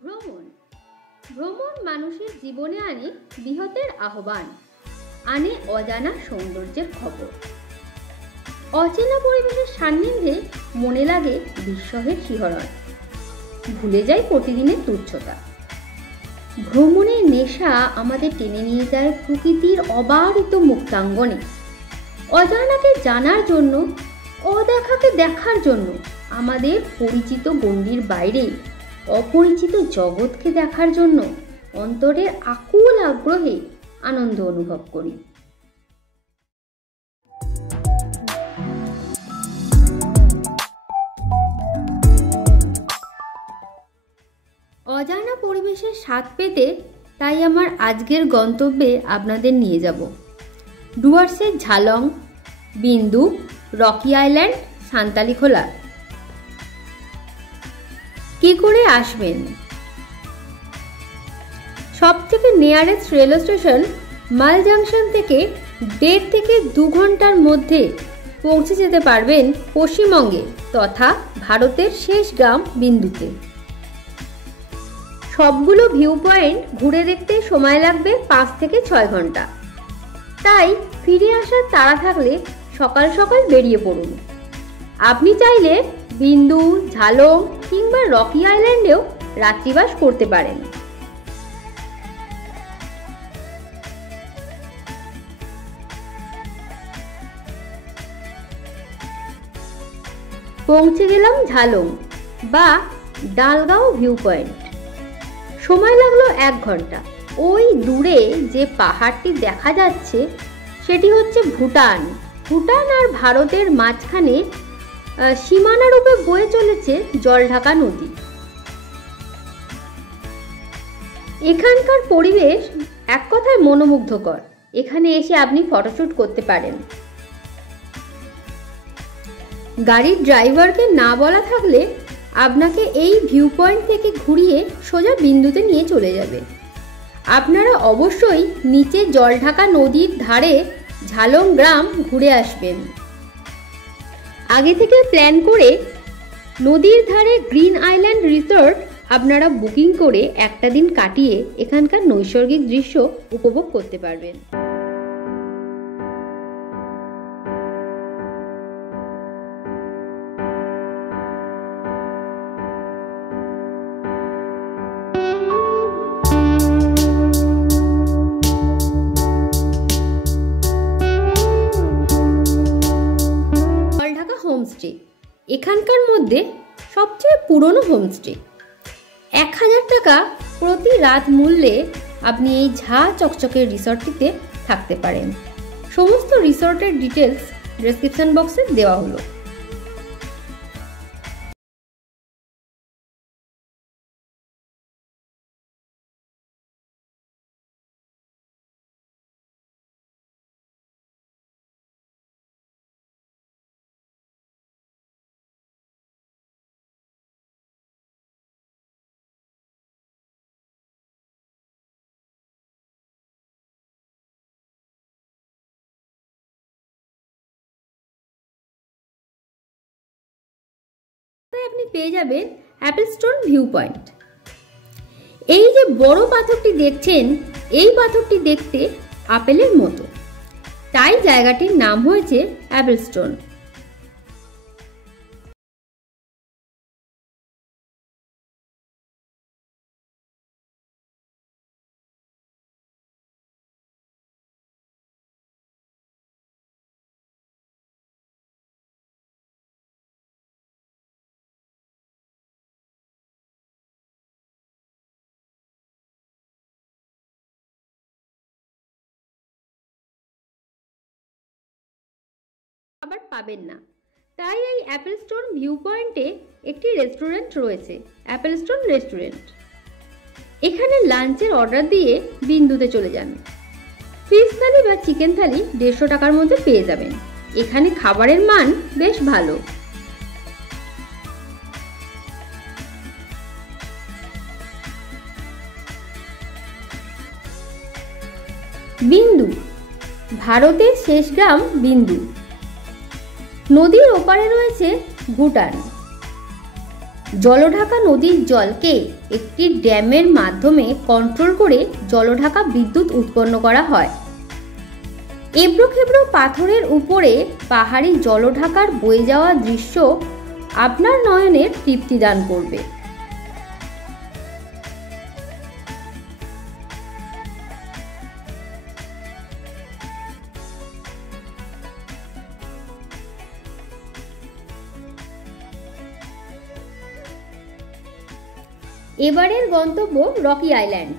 ভ্রমণ ভ্রমণ মানুষের জীবনে আনে বৃহতের আহ্বান, আনে অজানা সৌন্দর্যের খবর। অচেনা পরিবেশের সান্নিধ্যে মনে লাগে বিস্ময়ের শিহরণ, ভুলে যায় প্রতিদিনের তুচ্ছতা। ভ্রমণের নেশা আমাদের টেনে নিয়ে যায় প্রকৃতির অবারিত মুক্তাঙ্গনে, অজানাকে জানার জন্য, অদেখাকে দেখার জন্য, আমাদের পরিচিত গণ্ডির বাইরে অপরিচিত জগৎকে দেখার জন্য অন্তরের আকুল আগ্রহে আনন্দ অনুভব করি। অজানা পরিবেশের স্বাদ পেতে তাই আমার আজকের গন্তব্যে আপনাদের নিয়ে যাব ডুয়ার্সের ঝালং, বিন্দু, রকি আইল্যান্ড, সান্তালিখোলা। কি করে আসবেন? সব থেকে নিয়ারেস্ট রেল স্টেশন মাল জাংশন থেকে 1.5 থেকে 2 ঘন্টার মধ্যে পৌঁছে যেতে পারবেন পশ্চিমবঙ্গে তথা ভারতের শেষ গ্রাম বিন্দুতে। সবগুলো ভিউ পয়েন্ট ঘুরে দেখতে সময় লাগবে 5 থেকে 6 ঘন্টা। তাই ফিরে আসার তাড়া থাকলে সকাল সকাল বেরিয়ে পড়ুন। আপনি চাইলে বিন্দু, ঝালং কিংবা রকি আইল্যান্ডেও রাত্রিবাস করতে পারেন। পৌঁছে গেলাম ঝালং বা ডালগাঁও ভিউ পয়েন্ট। সময় লাগলো 1 ঘন্টা। ওই দূরে যে পাহাড়টি দেখা যাচ্ছে সেটি হচ্ছে ভুটান। ভুটান আর ভারতের মাঝখানে সীমানারূপে বয়ে চলেছে জলঢাকা নদী। এখানকার পরিবেশ এক কথায় মনোমুগ্ধকর। এখানে এসে আপনি ফটোশ্যুট করতে পারেন। গাড়ির ড্রাইভারকে না বলা থাকলে আপনাকে এই ভিউ পয়েন্ট থেকে ঘুরিয়ে সোজা বিন্দুতে নিয়ে চলে যাবে। আপনারা অবশ্যই নিচে জলঢাকা নদীর ধারে ঝালং গ্রাম ঘুরে আসবেন। আগে থেকে প্ল্যান করে নদীর ধারে গ্রিন আইল্যান্ড রিসর্ট আপনারা বুকিং করে একটা দিন কাটিয়ে এখানকার নৈসর্গিক দৃশ্য উপভোগ করতে পারবেন। হোমস্টে এখানকার মধ্যে সবচেয়ে পুরনো হোমস্টে। 1000 টাকা প্রতি রাত মূল্যে আপনি এই ঝা চকচকের রিসর্টটিতে থাকতে পারেন। সমস্ত রিসর্টের ডিটেলস ডেসক্রিপশন বক্সে দেওয়া হলো। আপনি পেয়ে যাবেন অ্যাপেলস্টোন ভিউ পয়েন্ট। এই যে বড় পাথরটি দেখছেন, এই পাথরটি দেখতে আপেলের মতো, তাই জায়গাটির নাম হয়েছে অ্যাপেলস্টোন। আবার পাবেন না, তাই এই অ্যাপেলস্টোন ভিউ পয়েন্টে একটি রেস্টুরেন্ট রয়েছে, অ্যাপেলস্টোন রেস্টুরেন্ট। এখানে লাঞ্চের অর্ডার দিয়ে বিন্দুতে চলে যান। ফিশ থালি বা চিকেন থালি 150 টাকার মধ্যে পেয়ে যাবেন। এখানে খাবারের মান বেশ ভালো। বিন্দু ভারতের শেষ গ্রাম বিন্দু। নদীর ওপারে রয়েছে ভুটান। জলঢাকা নদীর জলকে একটি ড্যামের মাধ্যমে কন্ট্রোল করে জলঢাকা বিদ্যুৎ উৎপন্ন করা হয়। এবড়ো-খেবড়ো পাথরের উপরে পাহাড়ি জলঢাকার বয়ে যাওয়া দৃশ্য আপনার নয়নের তৃপ্তি দান করবে। এবারের গন্তব্য রকি আইল্যান্ড।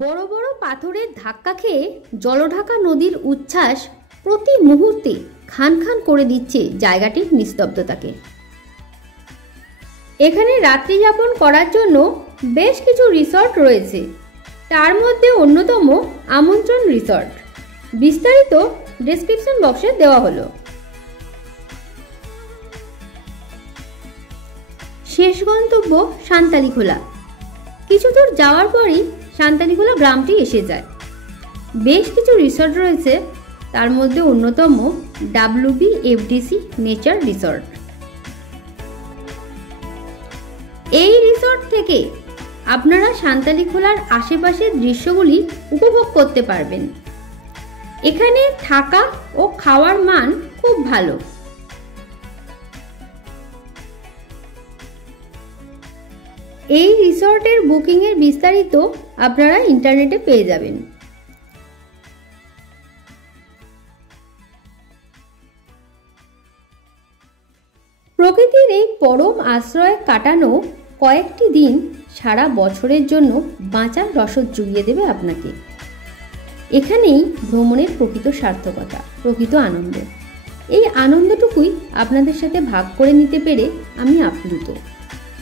বড় বড় পাথরের ধাক্কা খেয়ে জলঢাকা নদীর উচ্ছ্বাস প্রতি মুহূর্তে খান খান করে দিচ্ছে জায়গাটির নিস্তব্ধতাকে। এখানে রাত্রি যাপন করার জন্য বেশ কিছু রিসর্ট রয়েছে, তার মধ্যে অন্যতম আমন্ত্রণ রিসর্ট। বিস্তারিত ডেসক্রিপশন বক্সে দেওয়া হলো। শেষ গন্তব্য সান্তালিখোলা। কিছু দূর যাওয়ার পরই সান্তালিখোলা গ্রামটি এসে যায়। বেশ কিছু রিসর্ট রয়েছে, তার মধ্যে অন্যতম WBFDC নেচার রিসর্ট। এই রিসর্ট থেকে আপনারা সান্তালিখোলার আশেপাশের দৃশ্যগুলি উপভোগ করতে পারবেন। এখানে থাকা ও খাওয়ার মান খুব ভালো। এই রিসর্টের বুকিংয়ের বিস্তারিত আপনারা ইন্টারনেটে পেয়ে যাবেন। প্রকৃতির এই পরম আশ্রয়ে কাটানো কয়েকটি দিন সারা বছরের জন্য বাঁচার রসদ জুগিয়ে দেবে আপনাকে। এখানেই ভ্রমণের প্রকৃত সার্থকতা, প্রকৃত আনন্দ। এই আনন্দটুকুই আপনাদের সাথে ভাগ করে নিতে পেরে আমি আপ্লুত।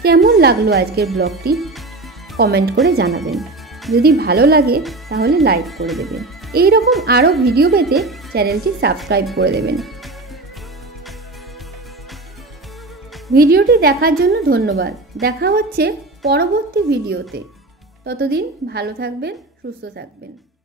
কেমন লাগলো আজকের ব্লগটি কমেন্ট করে জানাবেন। যদি ভালো লাগে তাহলে লাইক করে দেবেন। এই রকম আরও ভিডিও পেতে চ্যানেলটি সাবস্ক্রাইব করে দেবেন। ভিডিওটি দেখার জন্য ধন্যবাদ। দেখা হচ্ছে পরবর্তী ভিডিওতে। ততদিন ভালো থাকবেন, সুস্থ থাকবেন।